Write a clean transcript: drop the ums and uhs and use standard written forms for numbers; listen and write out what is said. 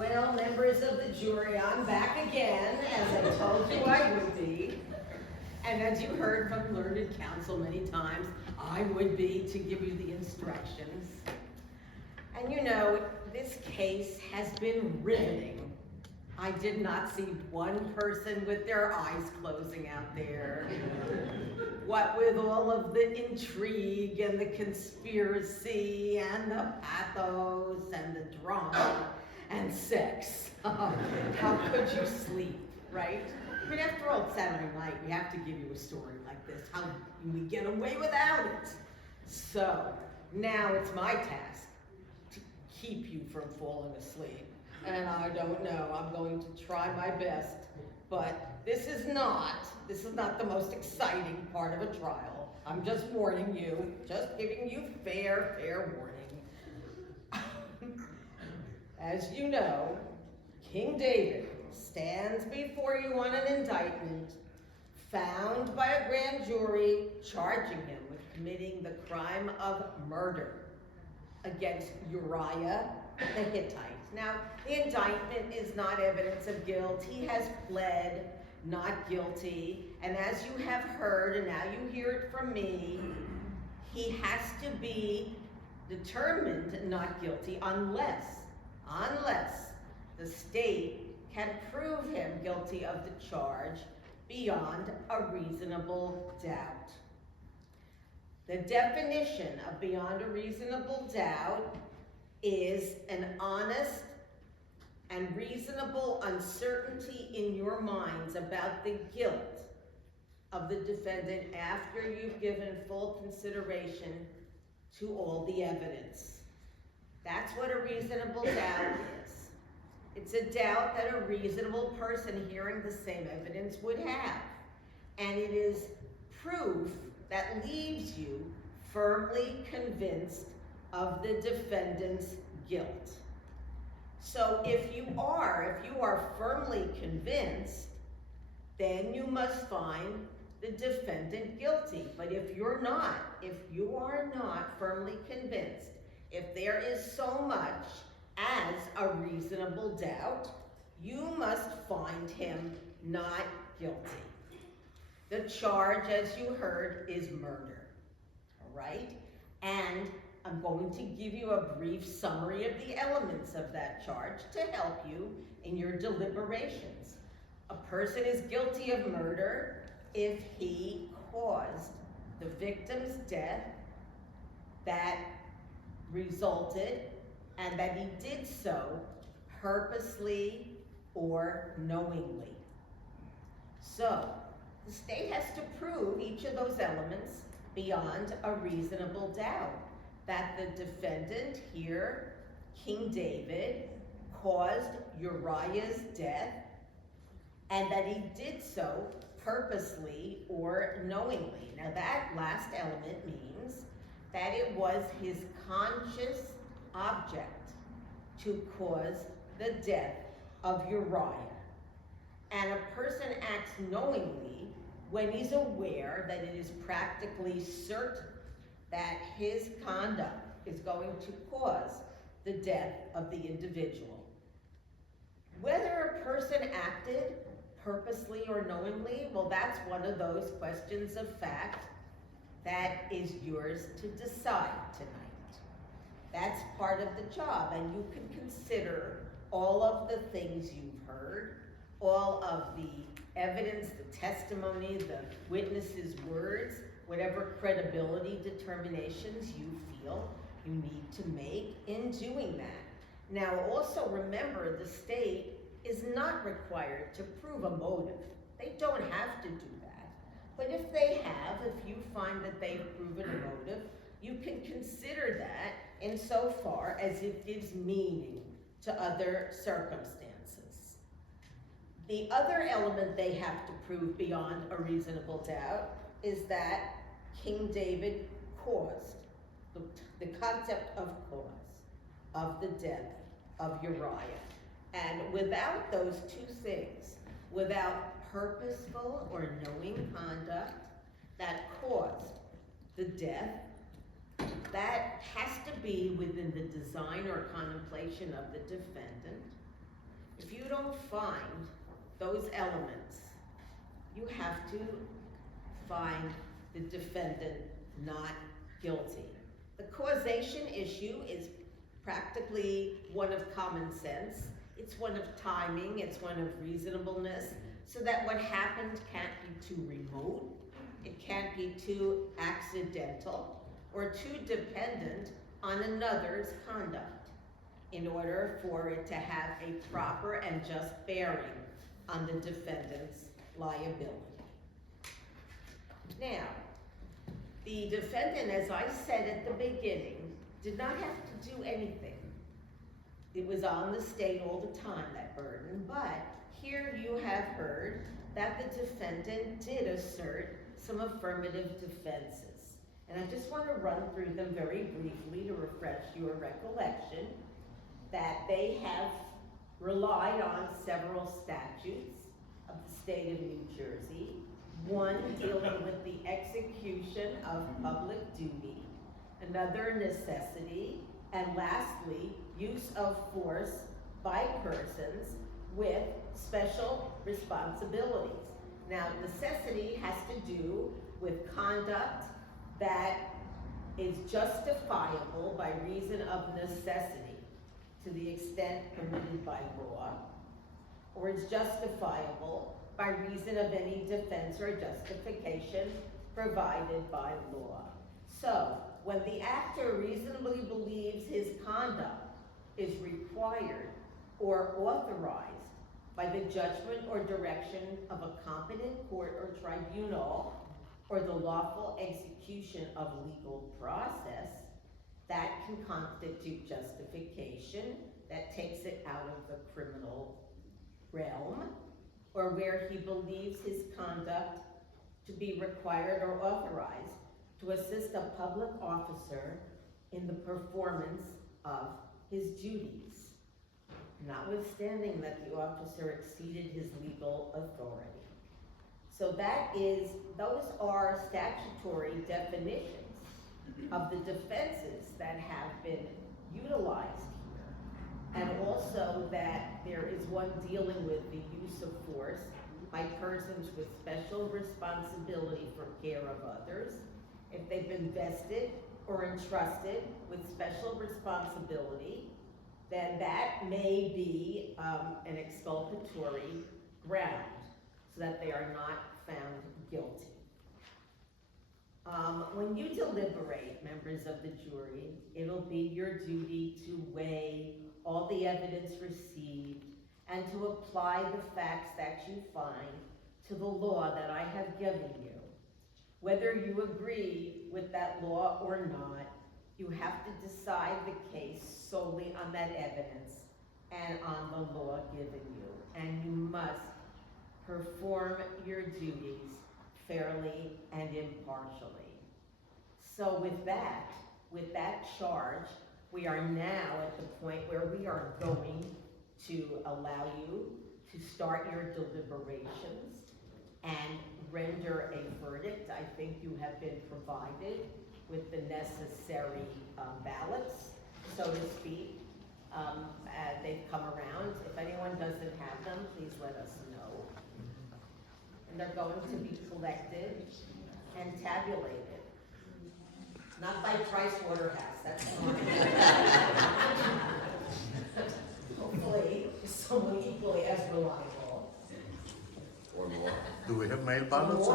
Well, members of the jury, I'm back again, as I told you I would be. And as you heard from learned counsel many times, I would be to give you the instructions. And you know, this case has been riveting. I did not see one person with their eyes closing out there. What with all of the intrigue and the conspiracy and the pathos and the drama and sex. How could you sleep, right? I mean, after all, it's Saturday night, we have to give you a story like this. How can we get away without it? So, now it's my task to keep you from falling asleep. And I don't know, I'm going to try my best, but this is not the most exciting part of a trial. I'm just warning you, just giving you fair warning. As you know, King David stands before you on an indictment found by a grand jury charging him with committing the crime of murder against Uriah the Hittite. Now, the indictment is not evidence of guilt. He has pled not guilty, and as you have heard, and now you hear it from me, he has to be determined not guilty unless the state can prove him guilty of the charge beyond a reasonable doubt. The definition of beyond a reasonable doubt is an honest and reasonable uncertainty in your minds about the guilt of the defendant after you've given full consideration to all the evidence. That's what a reasonable doubt is. It's a doubt that a reasonable person hearing the same evidence would have. And it is proof that leaves you firmly convinced of the defendant's guilt. So if you are firmly convinced, then you must find the defendant guilty. But if you are not firmly convinced, if there is so much as a reasonable doubt, you must find him not guilty. The charge, as you heard, is murder, all right? And I'm going to give you a brief summary of the elements of that charge to help you in your deliberations. A person is guilty of murder if he caused the victim's death that resulted, and that he did so purposely or knowingly. So, the state has to prove each of those elements beyond a reasonable doubt. That the defendant here, King David, caused Uriah's death, and that he did so purposely or knowingly. Now that last element means that it was his conscious object to cause the death of Uriah. And a person acts knowingly when he's aware that it is practically certain that his conduct is going to cause the death of the individual. Whether a person acted purposely or knowingly, well, that's one of those questions of fact that is yours to decide tonight. That's part of the job, and you can consider all of the things you've heard, all of the evidence, the testimony, the witnesses' words, whatever credibility determinations you feel you need to make in doing that. Now, also remember, the state is not required to prove a motive. They don't have to do that. But if they have, if you find that they've proven a motive, you can consider that insofar as it gives meaning to other circumstances. The other element they have to prove beyond a reasonable doubt is that King David caused, the concept of cause, of the death of Uriah. And without those two things, without purposeful or knowing conduct that caused the death, that has to be within the design or contemplation of the defendant. don't find those elements, you have to find the defendant not guilty. The causation issue is practically one of common sense. It's one of timing, it's one of reasonableness, so that what happened can't be too remote, it can't be too accidental, or too dependent on another's conduct in order for it to have a proper and just bearing on the defendant's liability. Now, the defendant, as I said at the beginning, did not have to do anything. It was on the state all the time, that burden, but here you have heard that the defendant did assert some affirmative defenses. And I just want to run through them very briefly to refresh your recollection that they have relied on several statutes of the state of New Jersey, one dealing with the execution of public duty, another necessity, and lastly, use of force by persons with special responsibilities. Now, necessity has to do with conduct that is justifiable by reason of necessity to the extent permitted by law, or is justifiable by reason of any defense or justification provided by law. So, when the actor reasonably believes his conduct is required or authorized by the judgment or direction of a competent court or tribunal, or the lawful execution of legal process, that can constitute justification that takes it out of the criminal realm, or where he believes his conduct to be required or authorized to assist a public officer in the performance of his duties, notwithstanding that the officer exceeded his legal authority. So those are statutory definitions of the defenses that have been utilized here. And also that there is one dealing with the use of force by persons with special responsibility for care of others, if they've been vested or entrusted with special responsibility, then that may be an exculpatory ground, so that they are not found guilty. When you deliberate, members of the jury, it'll be your duty to weigh all the evidence received and to apply the facts that you find to the law that I have given you. Whether you agree with that law or not, you have to decide the case solely on that evidence and on the law given you. And you must perform your duties fairly and impartially. So with that charge, we are now at the point where we are going to allow you to start your deliberations and render a verdict. I think you have been provided with the necessary ballots, so to speak. They've come around. If anyone doesn't have them, please let us know. And they're going to be collected and tabulated. Not by Price Waterhouse, that's fine. Hopefully, someone equally as reliable. Or more. Do we have mail ballots?